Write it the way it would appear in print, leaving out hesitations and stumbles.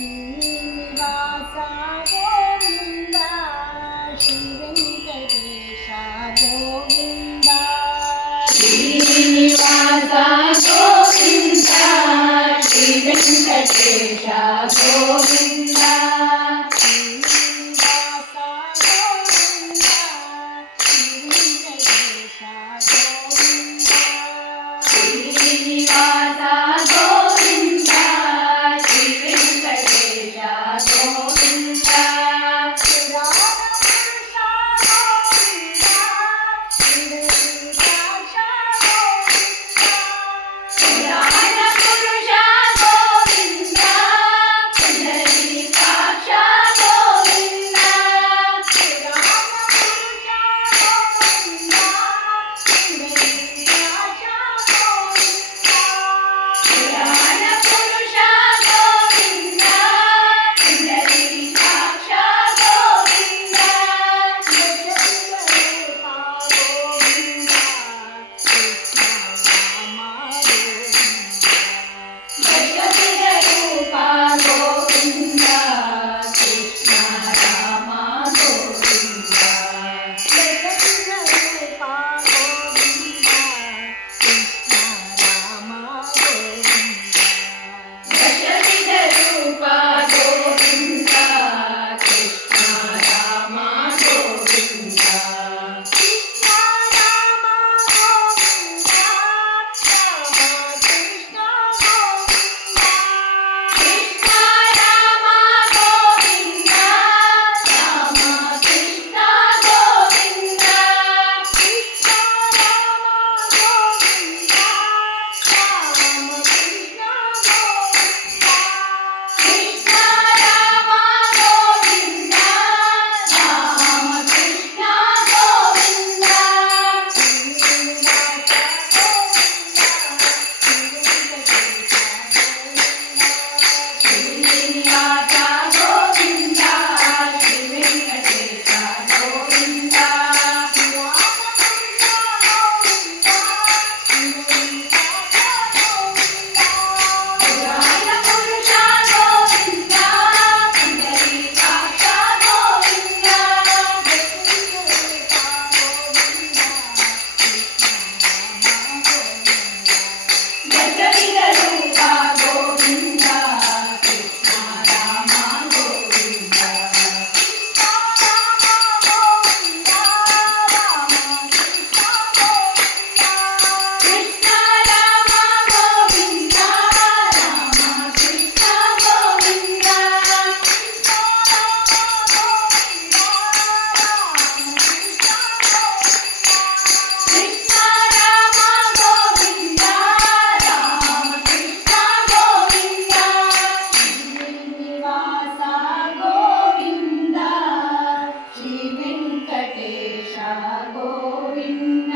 ಶ್ರೀನಿವಾಸ ಗೋವಿಂದ ಶ್ರೀ ವೆಂಕಟೇಶ ಗೋವಿಂದ ಶ್ರೀನಿವಾಸ ಗೋವಿಂದ ಶ್ರೀ ವೆಂಕಟೇಶ ಗೋವಿಂದ ಶ್ರೀನಿವಾಸ ಗೋವಿಂದ ಶ್ರೀ ವೆಂಕಟೇಶ ಗೋವಿಂದ ಪುರಾಣ ಪುರುಷ ಗೋವಿಂದ ಪುಂಡರೀಕಾಕ್ಷ ಗೋವಿಂದ ಪುರಾಣ ಪುರುಷ ಗೋವಿಂದ ಪುಂಡರೀಕಾಕ್ಷ ಗೋವಿಂದ ದಶವಿಧ ರೂಪ ಗೋವಿಂದ ಕೃಷ್ಣ ರಾಮ ಗೋವಿಂದ ದಶವಿಧ ರೂಪ ಗೋವಿಂದ ಕೃಷ್ಣ ರಾಮ ಗೋವಿಂದ ಕೃಷ್ಣ ರಾಮ ಗೋವಿಂದ ರಾಮ ಕೃಷ್ಣ ಗೋವಿಂದ ಕೃಷ್ಣ ರಾಮ ಗೋವಿಂದ ರಾಮ ಕೃಷ್ಣ ಗೋವಿಂದ ಶ್ರೀನಿವಾಸ ಗೋವಿಂದ ಶ್ರೀ ವೆಂಕಟೇಶ ಗೋವಿಂದ ಪುರಾಣ ಪುರುಷ ಗೋವಿಂದ ಪುಂಡರೀಕಾಕ್ಷ ಗೋವಿಂದ ದಶವಿಧ ರೂಪ ಗೋವಿಂದ ಕೃಷ್ಣ ರಾಮ ಗೋವಿಂದ ಕೃಷ್ಣ ರಾಮ ಗೋವಿಂದ ರಾಮ ಕೃಷ್ಣ ಗೋವಿಂದ ಕೃಷ್ಣ ರಾಮ ಗೋವಿಂದ ರಾಮ ಕೃಷ್ಣ ಗೋವಿಂದ ಶ್ರೀನಿವಾಸ ಗೋವಿಂದ ಶ್ರೀ ವೆಂಕಟೇಶ ಗೋವಿಂದ